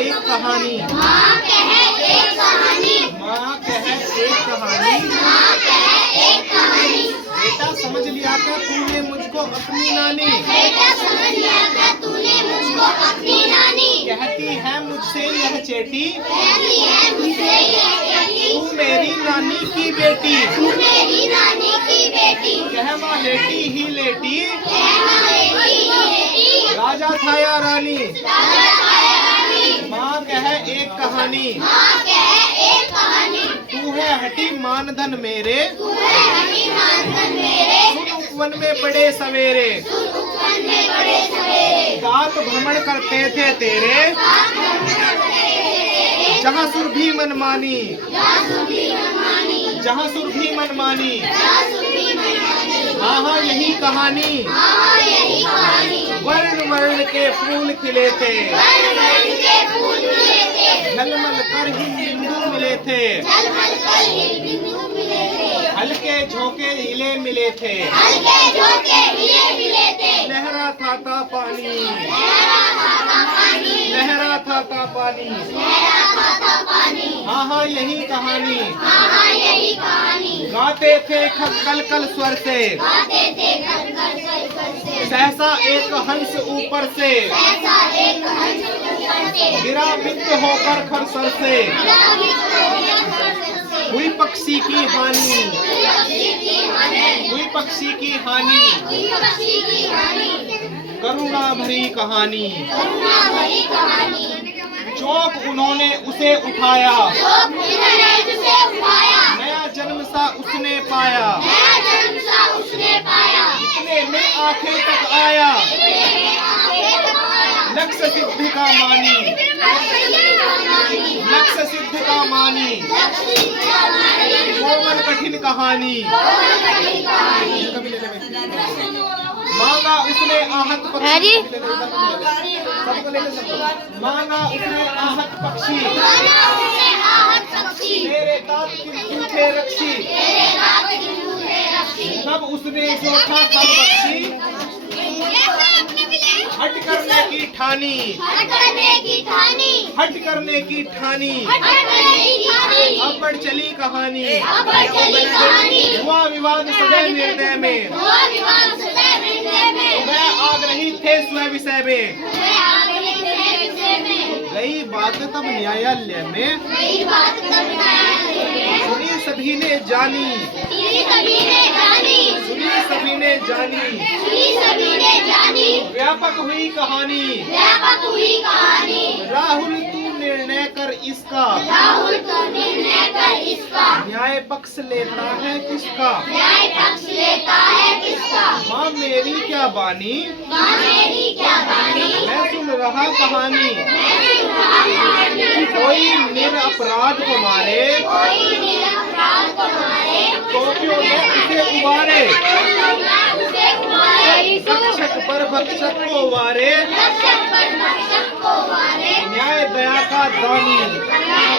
एक कहानी, माँ कहे एक कहानी, माँ कहे एक कहानी, माँ कहे एक कहानी। बेटा समझ लिया क्या तूने मुझको अपनी नानी, बेटा समझ लिया क्या तूने मुझको अपनी नानी। कहती है मुझसे यह चेटी, कहती है मुझसे यह चेटी, तू मेरी नानी की बेटी। तू मेरी नानी की बेटी। कह माँ लेटी ही लेटी, कह माँ लेटी ही लेटी, राजा था या रानी, राजा था या रानी। माँ कहे एक कहानी, माँ कहे एक कहानी, तू है हटी मानधन मेरे, तू है हटी मानधन मेरे। सुन उपवन में बड़े सवेरे, सुन उपवन में बड़े सवेरे, सात भ्रमण करते थे तेरे, सात भ्रमण करते थे तेरे। जहाँ सुरभि मनमानी, जहाँ सुरभि मनमानी, जहाँ सुरभि मनमानी। जहाँ सुरभि मनमानी। हाँ हाँ यही कहानी, हाँ यही कहानी। वर्ण वर्ण के फूल खिले थे, वर्ण वर्ण के फूल खिले थे, झलमल कर ही बिंदु मिले थे, झलमल कर ही बिंदु मिले थे, हल्के झोंके हिले मिले थे, हल्के झोंके हिले मिले थे। लहरा था पानी, लहरा था पानी, लहरा था पानी। लहरा था पानी। हाँ हाँ यही कहानी, हाँ यही कहानी। गाते थे कल कल स्वर से, गाते थे कर कर कर कर से, सहसा एक हंस ऊपर से, ऐसा एक हंस ऊपर से, गिरा बिंद होकर खरसर से, गिरा बिंद होकर खरसर से। हुई पक्षी की हानि, हुई पक्षी की हानि, हुई पक्षी की हानि, हुई पक्षी की हानि। करुणा भरी कहानी। करुणा भरी कहानी। चौक उन्होंने उसे उठाया, शोक उन्होंने उसे उठाया, नया जन्म सा उसने पाया, नया जन्म सा उसने पाया, इतने में आखिर तक आया, इतने में आखिर तक आया। लक्ष्य सिद्धि का मानी, लक्ष्य सिद्ध का मानी, कोमल कठिन कहानी। मांगा उसने आहत पक्षी, मांगा उसने आहत पक्षी, मेरे दांत किंतु थे रक्षी, तब उसने जो था तब बख्शी, हट करने की ठानी, हट करने की ठानी, हट करने की ठानी। हट करने की ठानी। अब बढ़ चली कहानी, अब बढ़ चली कहानी। हुआ विवाद सदैव निर्णय में, हुआ विवाद सदैव निर्णय में, वह आग रही थे स्व विषय में, वह आग रही थे विषय में। गई बात तब न्यायालय में, गई बात तब न्यायालय में, सुनी सभी ने जानी, सुनी सभी ने जानी, सुनी सभी ने जानी, सुनी सभी ने जानी। व्यापक हुई कहानी, व्यापक हुई कहानी। राहुल तू निर्णय कर इसका, राहुल तो निर्णय कर इसका, न्याय पक्ष लेता है किसका, न्याय पक्ष लेता है किसका। माँ मेरी क्या बानी, माँ मेरी क्या बानी, मैं सुन रहा कहानी, मैं सुन रहा कहानी। कोई निरपराध को मारे, कोई निरपराध को मारे, टोपियों ने उसे उबारे, उसे उबारे, रक्षक पर भक्षक को वारे, रक्षक पर भक्षक को वारे, न्याय दया का दानी, न्याय